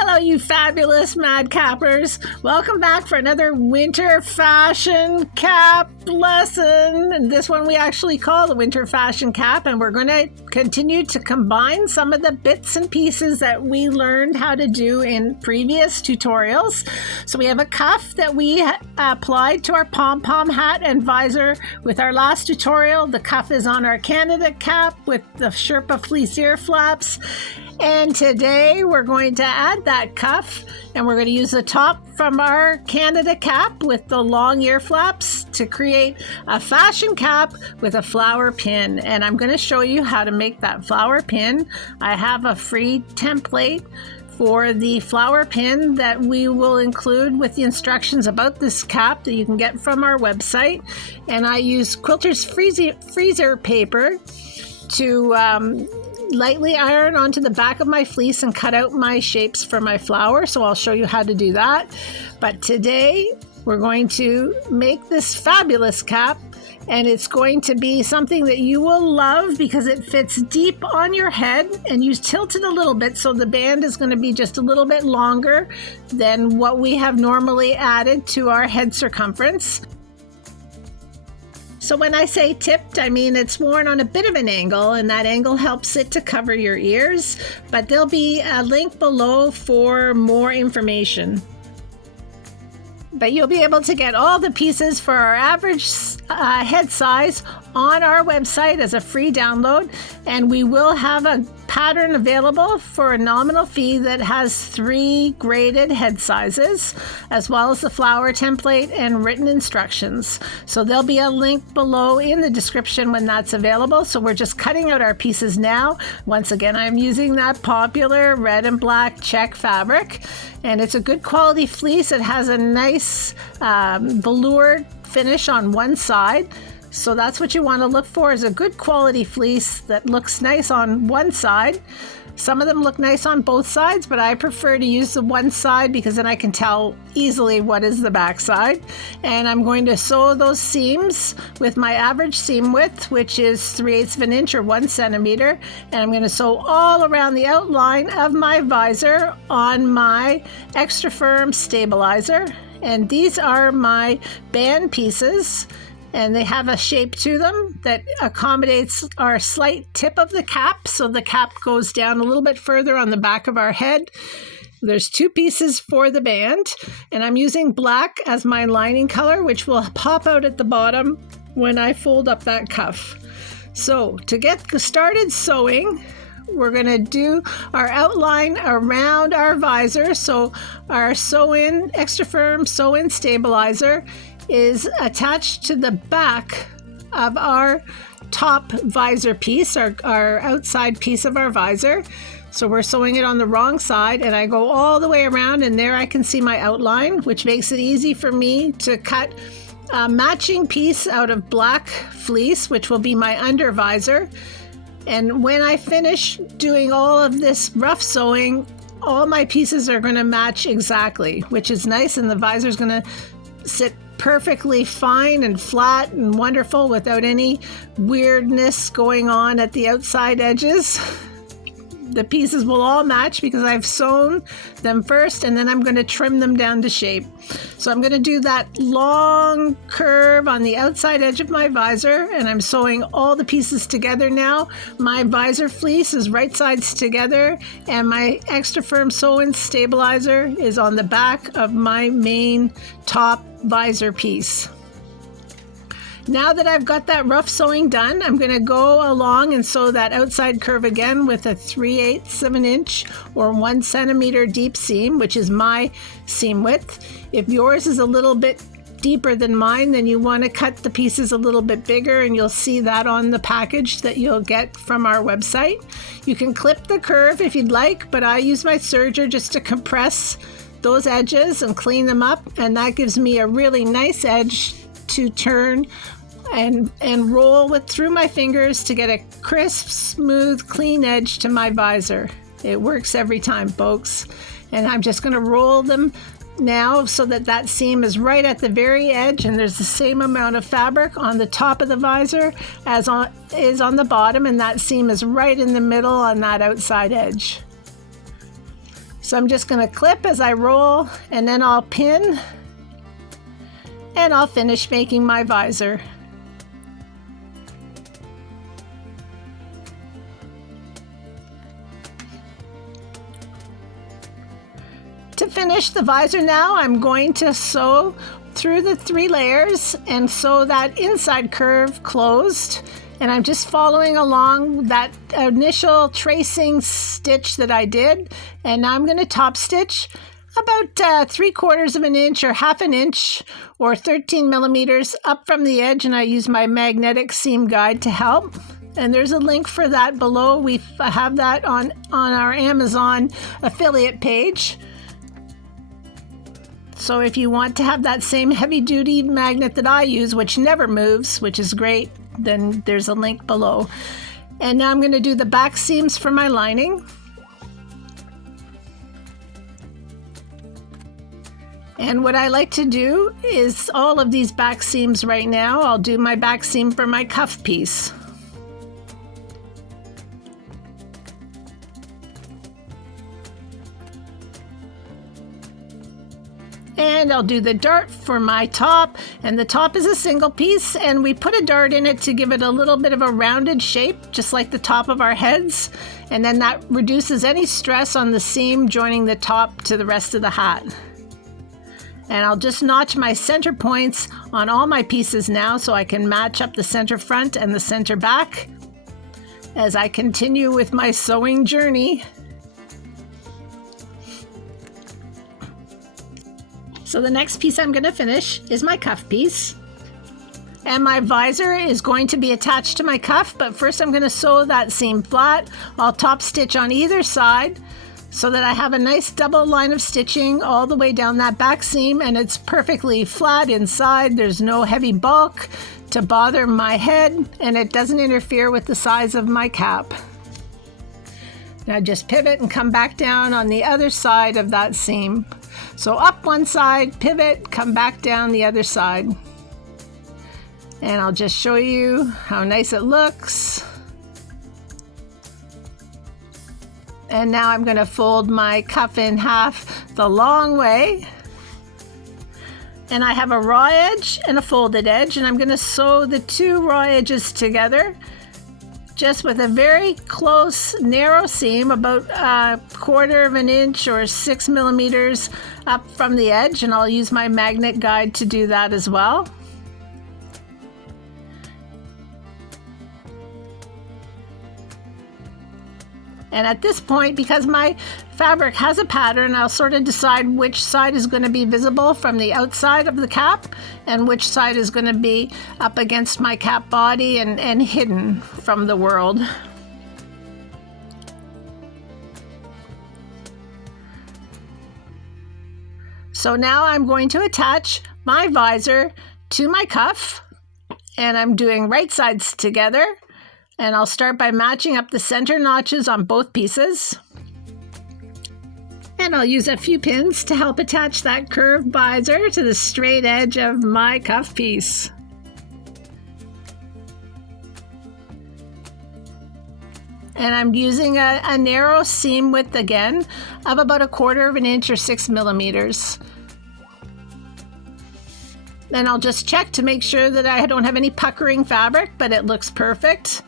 Hello, you fabulous madcappers. Welcome back for another winter fashion cap lesson. And this one we actually call the winter fashion cap, and we're going to continue to combine some of the bits and pieces that we learned how to do in previous tutorials. So we have a cuff that we applied to our pom-pom hat and visor with our last tutorial. The cuff is on our Canada cap with the Sherpa fleece ear flaps. And today we're going to add that cuff, and we're going to use the top from our Canada cap with the long ear flaps to create a fashion cap with a flower pin. And I'm going to show you how to make that flower pin. I have a free template for the flower pin that we will include with the instructions about this cap that you can get from our website. And I use Quilter's freezer paper to lightly iron onto the back of my fleece and cut out my shapes for my flower. So I'll show you how to do that. But today we're going to make this fabulous cap, and it's going to be something that you will love because it fits deep on your head, and you tilt it a little bit so the band is going to be just a little bit longer than what we have normally added to our head circumference. So when I say tipped, I mean it's worn on a bit of an angle, and that angle helps it to cover your ears, but there'll be a link below for more information. But you'll be able to get all the pieces for our average head size on our website as a free download, and we will have a pattern available for a nominal fee that has 3 graded head sizes, as well as the flower template and written instructions. So there'll be a link below in the description when that's available. So we're just cutting out our pieces now. Once again, I'm using that popular red and black check fabric, and it's a good quality fleece. It has a nice velour finish on one side. So that's what you want to look for, is a good quality fleece that looks nice on one side. Some of them look nice on both sides, but I prefer to use the one side because then I can tell easily what is the back side. And I'm going to sew those seams with my average seam width, which is 3/8 of an inch or 1 centimeter. And I'm going to sew all around the outline of my visor on my extra firm stabilizer. And these are my band pieces, and they have a shape to them that accommodates our slight tip of the cap, so the cap goes down a little bit further on the back of our head. There's 2 pieces for the band, and I'm using black as my lining color, which will pop out at the bottom when I fold up that cuff. So to get started sewing, we're going to do our outline around our visor. So our sew-in, extra firm sew-in stabilizer is attached to the back of our top visor piece, our outside piece of our visor. So we're sewing it on the wrong side, and I go all the way around, and there I can see my outline, which makes it easy for me to cut a matching piece out of black fleece, which will be my under visor. And when I finish doing all of this rough sewing, all my pieces are going to match exactly, which is nice, and the visor is going to sit perfectly fine and flat and wonderful without any weirdness going on at the outside edges. The pieces will all match because I've sewn them first, and then I'm going to trim them down to shape. So I'm going to do that long curve on the outside edge of my visor, and I'm sewing all the pieces together now. My visor fleece is right sides together, and my extra firm sew-in stabilizer is on the back of my main top visor piece. Now that I've got that rough sewing done, I'm going to go along and sew that outside curve again with a 3/8 of an inch or 1 centimeter deep seam, which is my seam width. If yours is a little bit deeper than mine, then you want to cut the pieces a little bit bigger, and you'll see that on the package that you'll get from our website. You can clip the curve if you'd like, but I use my serger just to compress those edges and clean them up, and that gives me a really nice edge to turn and roll through my fingers to get a crisp, smooth, clean edge to my visor. It works every time, folks. And I'm just going to roll them now so that that seam is right at the very edge, and there's the same amount of fabric on the top of the visor as is on the bottom, and that seam is right in the middle on that outside edge. So I'm just going to clip as I roll, and then I'll pin, and I'll finish making my visor. To finish the visor now, I'm going to sew through the 3 layers and sew that inside curve closed. And I'm just following along that initial tracing stitch that I did. And now I'm going to top stitch about 3/4 of an inch or 1/2 inch or 13 millimeters up from the edge. And I use my magnetic seam guide to help. And there's a link for that below. We have that on our Amazon affiliate page. So if you want to have that same heavy-duty magnet that I use, which never moves, which is great, then there's a link below. And now I'm going to do the back seams for my lining. And what I like to do is all of these back seams right now, I'll do my back seam for my cuff piece. And I'll do the dart for my top, and the top is a single piece, and we put a dart in it to give it a little bit of a rounded shape, just like the top of our heads, and then that reduces any stress on the seam joining the top to the rest of the hat. And I'll just notch my center points on all my pieces now so I can match up the center front and the center back as I continue with my sewing journey. So the next piece I'm going to finish is my cuff piece. And my visor is going to be attached to my cuff, but first I'm going to sew that seam flat. I'll top stitch on either side so that I have a nice double line of stitching all the way down that back seam, and it's perfectly flat inside. There's no heavy bulk to bother my head, and it doesn't interfere with the size of my cap. Now just pivot and come back down on the other side of that seam. So up one side, pivot, come back down the other side. And I'll just show you how nice it looks. And now I'm going to fold my cuff in half the long way. And I have a raw edge and a folded edge, and I'm going to sew the 2 raw edges together just with a very close narrow seam, about 1/4 of an inch or 6 millimeters up from the edge, and I'll use my magnet guide to do that as well. And at this point, because my fabric has a pattern, I'll sort of decide which side is going to be visible from the outside of the cap and which side is going to be up against my cap body and hidden from the world. So now I'm going to attach my visor to my cuff, and I'm doing right sides together. And I'll start by matching up the center notches on both pieces. And I'll use a few pins to help attach that curved visor to the straight edge of my cuff piece. And I'm using a narrow seam width again of about 1/4 of an inch or 6 millimeters. Then I'll just check to make sure that I don't have any puckering fabric, but it looks perfect.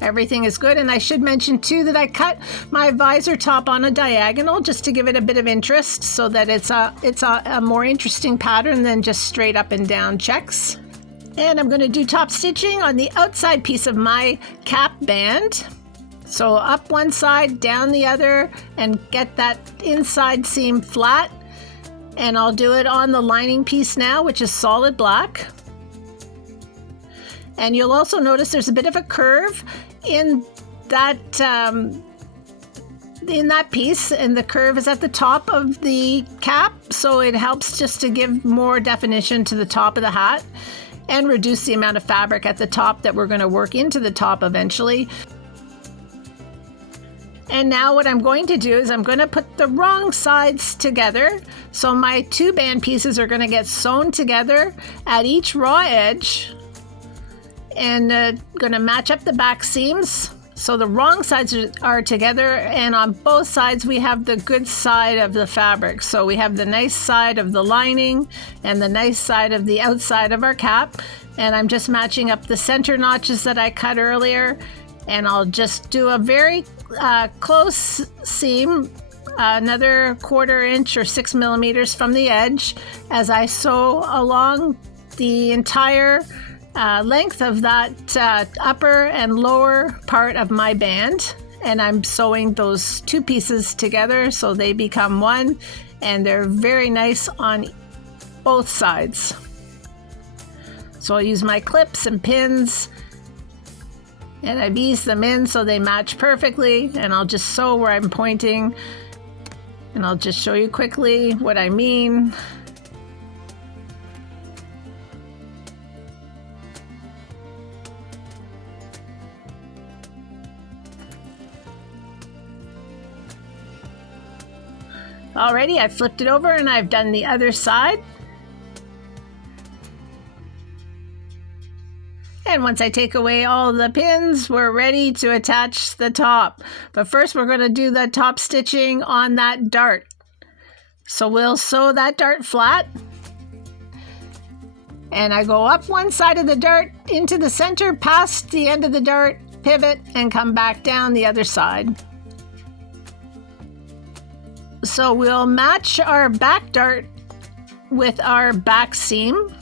Everything is good. And I should mention too that I cut my visor top on a diagonal just to give it a bit of interest, so that it's a more interesting pattern than just straight up and down checks. And I'm going to do top stitching on the outside piece of my cap band. So up one side, down the other, and get that inside seam flat. And I'll do it on the lining piece now, which is solid black. And you'll also notice there's a bit of a curve in that piece, and the curve is at the top of the cap, so it helps just to give more definition to the top of the hat and reduce the amount of fabric at the top that we're going to work into the top eventually. And now what I'm going to do is I'm going to put the wrong sides together. So my 2 band pieces are going to get sewn together at each raw edge, and going to match up the back seams So the wrong sides are together, and on both sides we have the good side of the fabric. So we have the nice side of the lining and the nice side of the outside of our cap. And I'm just matching up the center notches that I cut earlier. And I'll just do a very close seam, another 1/4 inch or 6 millimeters from the edge, as I sew along the entire length of that upper and lower part of my band. And I'm sewing those two pieces together so they become one, and they're very nice on both sides. So I'll use my clips and pins, and I've eased them in so they match perfectly, and I'll just sew where I'm pointing, and I'll just show you quickly what I mean. Alrighty, I flipped it over and I've done the other side. And once I take away all the pins, we're ready to attach the top. But first we're going to do the top stitching on that dart. So we'll sew that dart flat. And I go up one side of the dart into the center, past the end of the dart, pivot, and come back down the other side. So we'll match our back dart with our back seam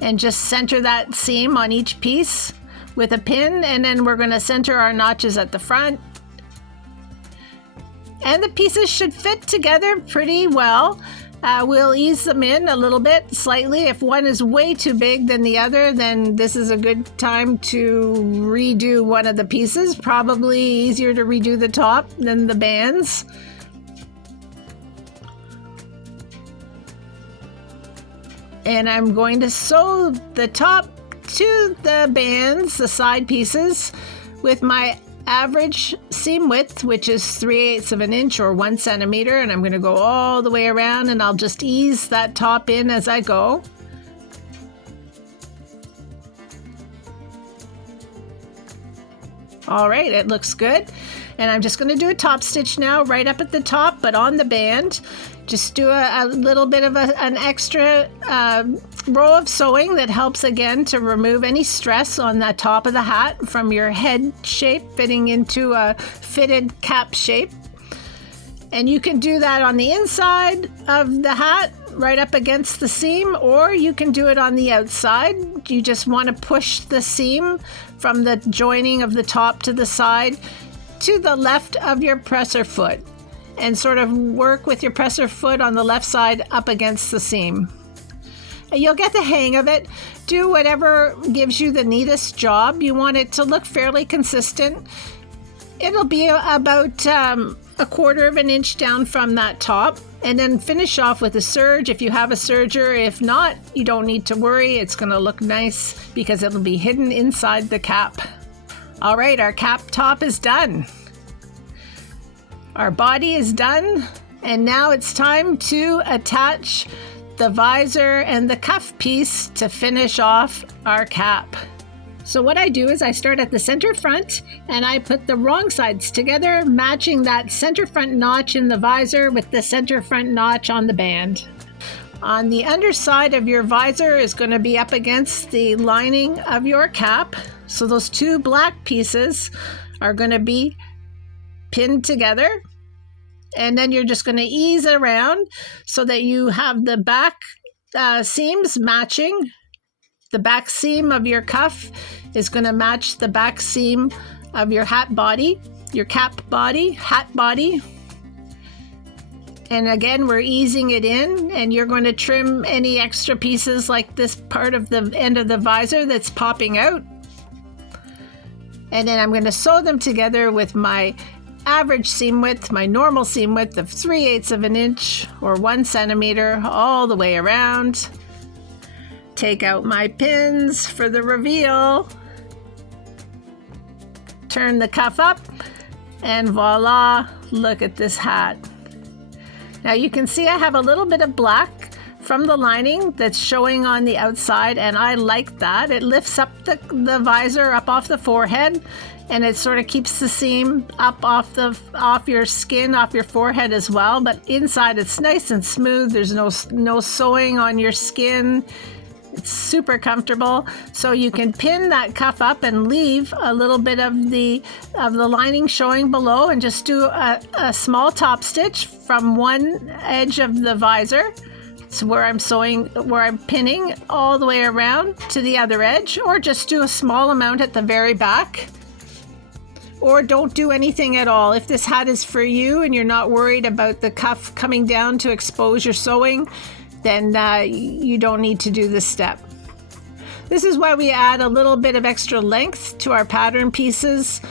and just center that seam on each piece with a pin, and then we're going to center our notches at the front. And the pieces should fit together pretty well. We'll ease them in a little bit, slightly. If one is way too big than the other, then this is a good time to redo one of the pieces. Probably easier to redo the top than the bands. And I'm going to sew the top to the bands, the side pieces, with my average seam width, which is 3/8 of an inch or 1 centimeter. And I'm going to go all the way around, and I'll just ease that top in as I go. All right, it looks good. And I'm just going to do a top stitch now right up at the top, but on the band. Just do a little bit of an extra row of sewing that helps again to remove any stress on the top of the hat from your head shape fitting into a fitted cap shape. And you can do that on the inside of the hat right up against the seam, or you can do it on the outside. You just want to push the seam from the joining of the top to the side to the left of your presser foot, and sort of work with your presser foot on the left side up against the seam. You'll get the hang of it. Do whatever gives you the neatest job. You want it to look fairly consistent. It'll be about 1/4 of an inch down from that top, and then finish off with a serge if you have a serger. If not, you don't need to worry. It's going to look nice because it'll be hidden inside the cap. All right, our cap top is done. Our body is done, and now it's time to attach the visor and the cuff piece to finish off our cap. So what I do is I start at the center front, and I put the wrong sides together, matching that center front notch in the visor with the center front notch on the band. On the underside of your visor is going to be up against the lining of your cap. So those two black pieces are going to be pinned together, and then you're just going to ease around so that you have the back seams matching. The back seam of your cuff is going to match the back seam of your hat body, your cap body, hat body. And again, we're easing it in, and you're going to trim any extra pieces like this part of the end of the visor that's popping out. And then I'm going to sew them together with my average seam width, my normal seam width of 3/8 of an inch or 1 centimeter all the way around. Take out my pins for the reveal. Turn the cuff up, and voila, look at this hat. Now you can see I have a little bit of black from the lining that's showing on the outside, and I like that. It lifts up the visor up off the forehead, and it sort of keeps the seam up off your skin, off your forehead as well. But inside it's nice and smooth. There's no sewing on your skin. It's super comfortable. So you can pin that cuff up and leave a little bit of the lining showing below, and just do a small top stitch from one edge of the visor. So where I'm pinning all the way around to the other edge, or just do a small amount at the very back, or don't do anything at all. If this hat is for you and you're not worried about the cuff coming down to expose your sewing, then you don't need to do this step. This is why we add a little bit of extra length to our pattern pieces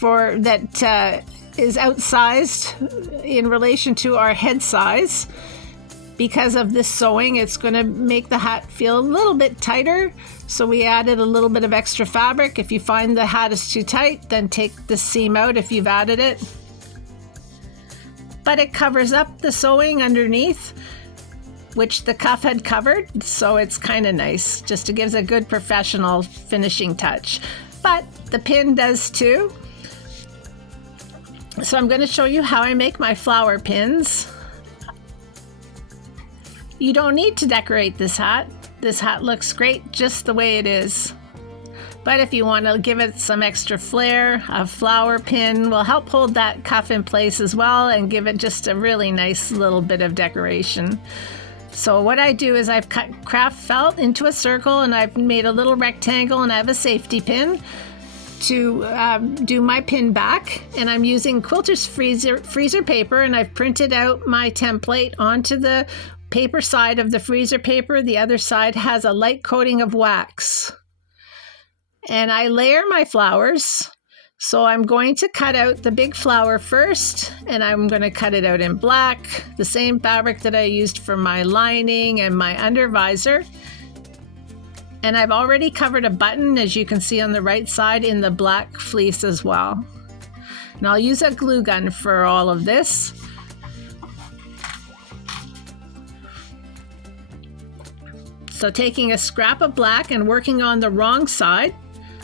that is outsized in relation to our head size. Because of this sewing, it's going to make the hat feel a little bit tighter. So we added a little bit of extra fabric. If you find the hat is too tight, then take the seam out if you've added it. But it covers up the sewing underneath, which the cuff had covered. So it's kind of nice, just to give a good professional finishing touch. But the pin does too. So I'm going to show you how I make my flower pins. You don't need to decorate this hat. This hat looks great just the way it is. But if you want to give it some extra flair, a flower pin will help hold that cuff in place as well and give it just a really nice little bit of decoration. So what I do is I've cut craft felt into a circle, and I've made a little rectangle, and I have a safety pin to do my pin back, and I'm using Quilter's freezer paper, and I've printed out my template onto the paper side of the freezer paper. The other side has a light coating of wax, and I layer my flowers. So I'm going to cut out the big flower first, and I'm going to cut it out in black, the same fabric that I used for my lining and my under visor. And I've already covered a button, as you can see on the right side, in the black fleece as well. And I'll use a glue gun for all of this. So taking a scrap of black and working on the wrong side,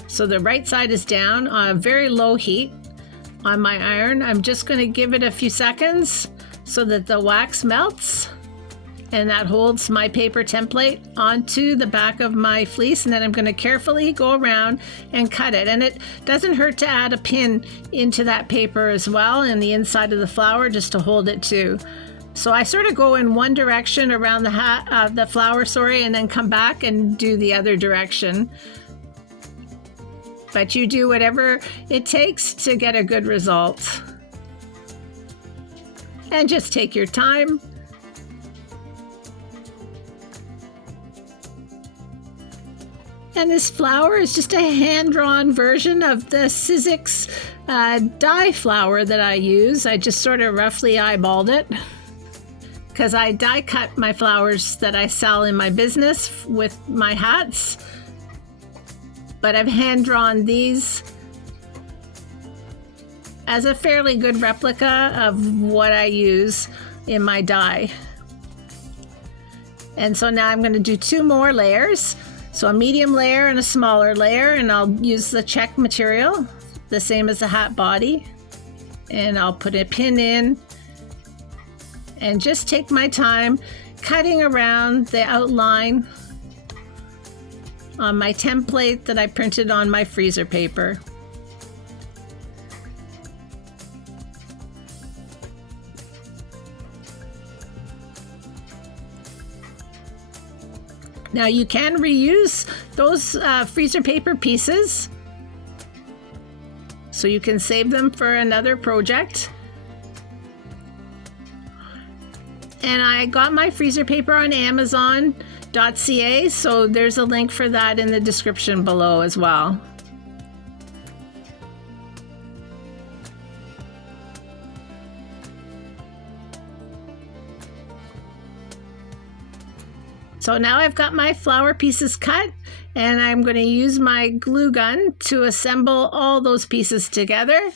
so the right side is down on a very low heat on my iron. I'm just going to give it a few seconds so that the wax melts, and that holds my paper template onto the back of my fleece. And then I'm going to carefully go around and cut it. And it doesn't hurt to add a pin into that paper as well, and the inside of the flower, just to hold it too. So I sort of go in one direction around the flower, and then come back and do the other direction. But you do whatever it takes to get a good result. And just take your time. And this flower is just a hand-drawn version of the Sizzix die flower that I use. I just sort of roughly eyeballed it, because I die cut my flowers that I sell in my business with my hats. But I've hand drawn these as a fairly good replica of what I use in my die. And so now I'm going to do two more layers. So a medium layer and a smaller layer, and I'll use the check material, the same as the hat body. And I'll put a pin in and just take my time cutting around the outline on my template that I printed on my freezer paper. Now you can reuse those freezer paper pieces, so you can save them for another project. And I got my freezer paper on Amazon.ca, so there's a link for that in the description below as well. So now I've got my flower pieces cut, and I'm going to use my glue gun to assemble all those pieces together.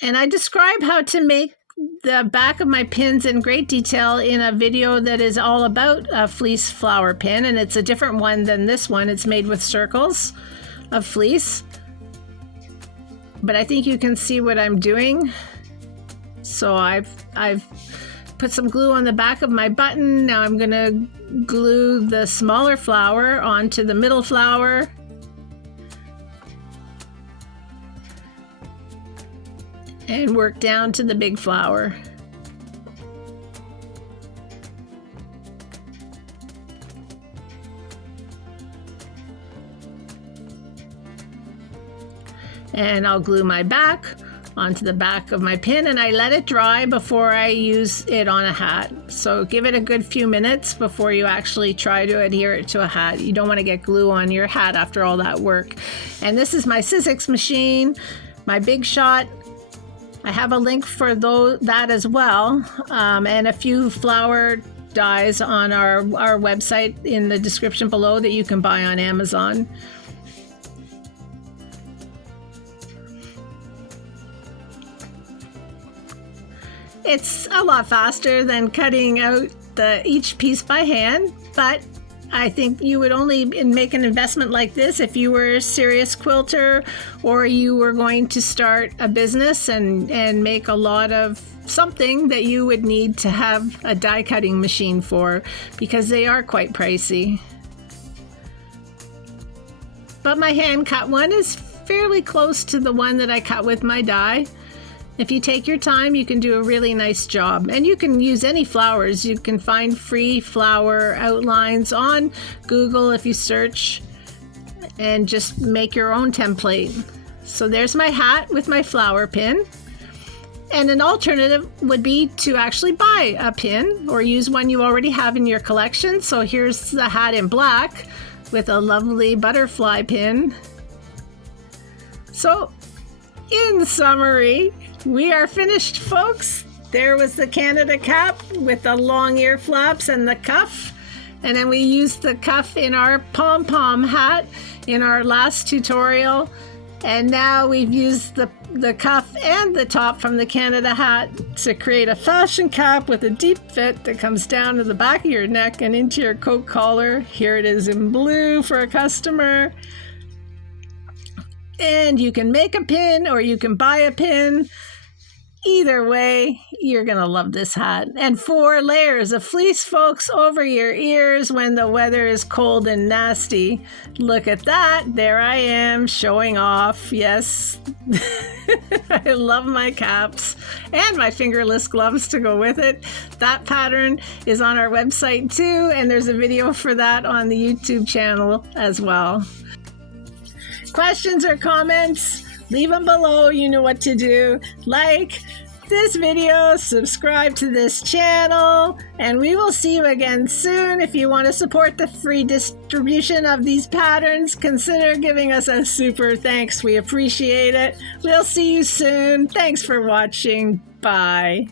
And I describe how to make the back of my pins in great detail in a video that is all about a fleece flower pin, and it's a different one than this one. It's made with circles of fleece. but I think you can see what I'm doing. So I've put some glue on the back of my button. Now I'm gonna glue the smaller flower onto the middle flower. And work down to the big flower. And I'll glue my back onto the back of my pin, and I let it dry before I use it on a hat. So give it a good few minutes before you actually try to adhere it to a hat. You don't want to get glue on your hat after all that work. And this is my Sizzix machine, my Big Shot. I have a link for that as well, and a few flower dies on our website in the description below that you can buy on Amazon. It's a lot faster than cutting out each piece by hand, but I think you would only make an investment like this if you were a serious quilter or you were going to start a business and make a lot of something that you would need to have a die cutting machine for, because they are quite pricey. But my hand cut one is fairly close to the one that I cut with my die. If you take your time, you can do a really nice job. And you can use any flowers. You can find free flower outlines on Google if you search, and just make your own template. So there's my hat with my flower pin. And an alternative would be to actually buy a pin or use one you already have in your collection. So here's the hat in black with a lovely butterfly pin. So in summary, we are finished, folks. There was the Canada cap with the long ear flaps and the cuff. And then we used the cuff in our pom-pom hat in our last tutorial. And now we've used the cuff and the top from the Canada hat to create a fashion cap with a deep fit that comes down to the back of your neck and into your coat collar. Here it is in blue for a customer. And you can make a pin or you can buy a pin. Either way, you're going to love this hat. And 4 layers of fleece, folks, over your ears when the weather is cold and nasty. Look at that. There I am showing off. Yes. I love my caps and my fingerless gloves to go with it. That pattern is on our website too, and there's a video for that on the YouTube channel as well. Questions or comments? Leave them below. You know what to do. Like this video, subscribe to this channel, and we will see you again soon. If you want to support the free distribution of these patterns, consider giving us a super thanks. We appreciate it. We'll see you soon. Thanks for watching. Bye.